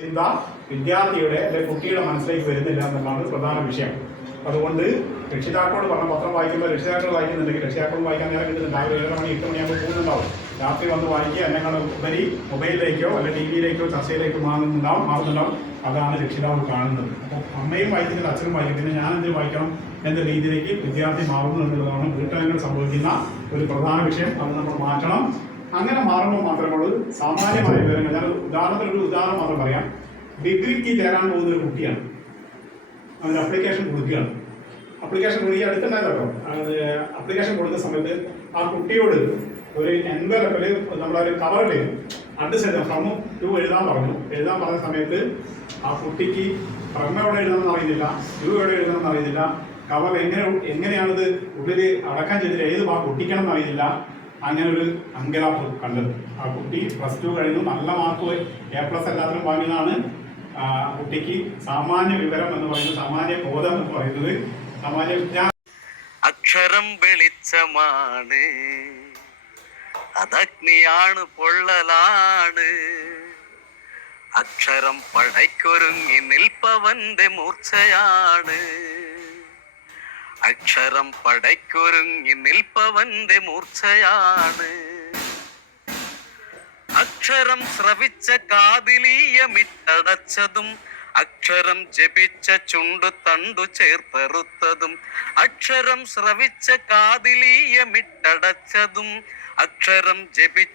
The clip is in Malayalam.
ചിന്ത വിദ്യാർത്ഥിയുടെ അല്ലെങ്കിൽ കുട്ടിയുടെ മനസ്സിലേക്ക് വരുന്നില്ല എന്നുള്ളതാണ് പ്രധാന വിഷയം. അതുകൊണ്ട് രക്ഷിതാക്കളോട് പറഞ്ഞ പത്രം വായിക്കുമ്പോൾ രക്ഷിതാക്കൾ വായിക്കുന്നുണ്ടെങ്കിൽ രക്ഷിതാക്കളും വായിക്കാൻ നേരം കിട്ടുന്നുണ്ട്. രാവിലെ 7 മണി 8 മണിയാകുമ്പോൾ പോകുന്നുണ്ടാവും. രാത്രി വന്ന് വായിക്കുക, അല്ലെങ്കിൽ ഉപരി മൊബൈലിലേക്കോ അല്ലെങ്കിൽ ടി വിയിലേക്കോ ചർച്ചയിലേക്കോ മാറുന്നുണ്ടാവും. അതാണ് രക്ഷിതാവ് കാണുന്നത്. അപ്പോൾ അമ്മയും വായിക്കുന്നില്ല, അച്ഛനും വായിക്കും, പിന്നെ ഞാൻ എന്തിനും വായിക്കണം എന്ന രീതിയിലേക്ക് വിദ്യാർത്ഥി മാറുന്നു എന്നുള്ളതാണ് വീട്ടങ്ങളിൽ സംഭവിക്കുന്ന ഒരു പ്രധാന വിഷയം. അത് നമ്മൾ മാറ്റണം. അങ്ങനെ മാറുമ്പോൾ മാത്രമേ സാമാന്യമായ വിവരങ്ങൾ, ഞാൻ ഒരു ഉദാഹരണം മാത്രം പറയാം. ഡിഗ്രിക്ക് ചേരാൻ പോകുന്ന ഒരു കുട്ടിയാണ്, അതിന് അപ്ലിക്കേഷൻ കൊടുക്കുകയാണ്. അപ്ലിക്കേഷൻ കൊടുക്കുക അടുത്തുണ്ടായല്ലോ. അപ്ലിക്കേഷൻ കൊടുക്കുന്ന സമയത്ത് ആ കുട്ടിയോട് ഒരു എൻവലപ്പിൽ നമ്മളൊരു കവറിൽ അഡ്രസ് എഴുതാം, ഫ്രം ടു എഴുതാൻ പറഞ്ഞ സമയത്ത് ആ കുട്ടിക്ക് ഫ്രം എവിടെ എഴുതണമെന്ന് അറിയുന്നില്ല, ടു എവിടെ എഴുതണമെന്ന് അറിയുന്നില്ല, കവർ എങ്ങനെയാണിത് ഉള്ളിൽ അടക്കം ചെയ്തിട്ട് ഏത് പൊട്ടിക്കണം എന്ന് അറിയുന്നില്ല. അങ്ങനെ ഒരു അങ്കലാപ്പ് കണ്ടത്. ആ കുട്ടി +2 കഴിഞ്ഞു, നല്ല മാർക്ക് A+ എല്ലാത്തിനും വാങ്ങിയതാണ്. കുട്ടിക്ക് സാമാന്യ വിവരം എന്ന് പറയുന്നത്, സാമാന്യ ബോധം എന്ന് പറയുന്നത്, സാമാന്യ വിജ്ഞാനം. അക്ഷരം വെളിച്ചമാണ്, അതഗ്നിയാണ്, പൊള്ളലാണ്. അക്ഷരം പടയ്ക്കൊരുങ്ങി നിൽപ്പവന്റെ മൂർച്ചയാണ്. അക്ഷരം പടയ്ക്കൊരുങ്ങി നിൽപ്പവന്റെ മൂർച്ചയാണ്. അക്ഷരം ശ്രവിച്ച കാതിലീയമിട്ടടച്ചതും അക്ഷരം ജപിച്ച ചുണ്ടു തണ്ടു ചേർത്തറുത്തതും. അക്ഷരം ശ്രവിച്ച കാതിലീയമിട്ടടച്ചതും അക്ഷരം ജപിച്ച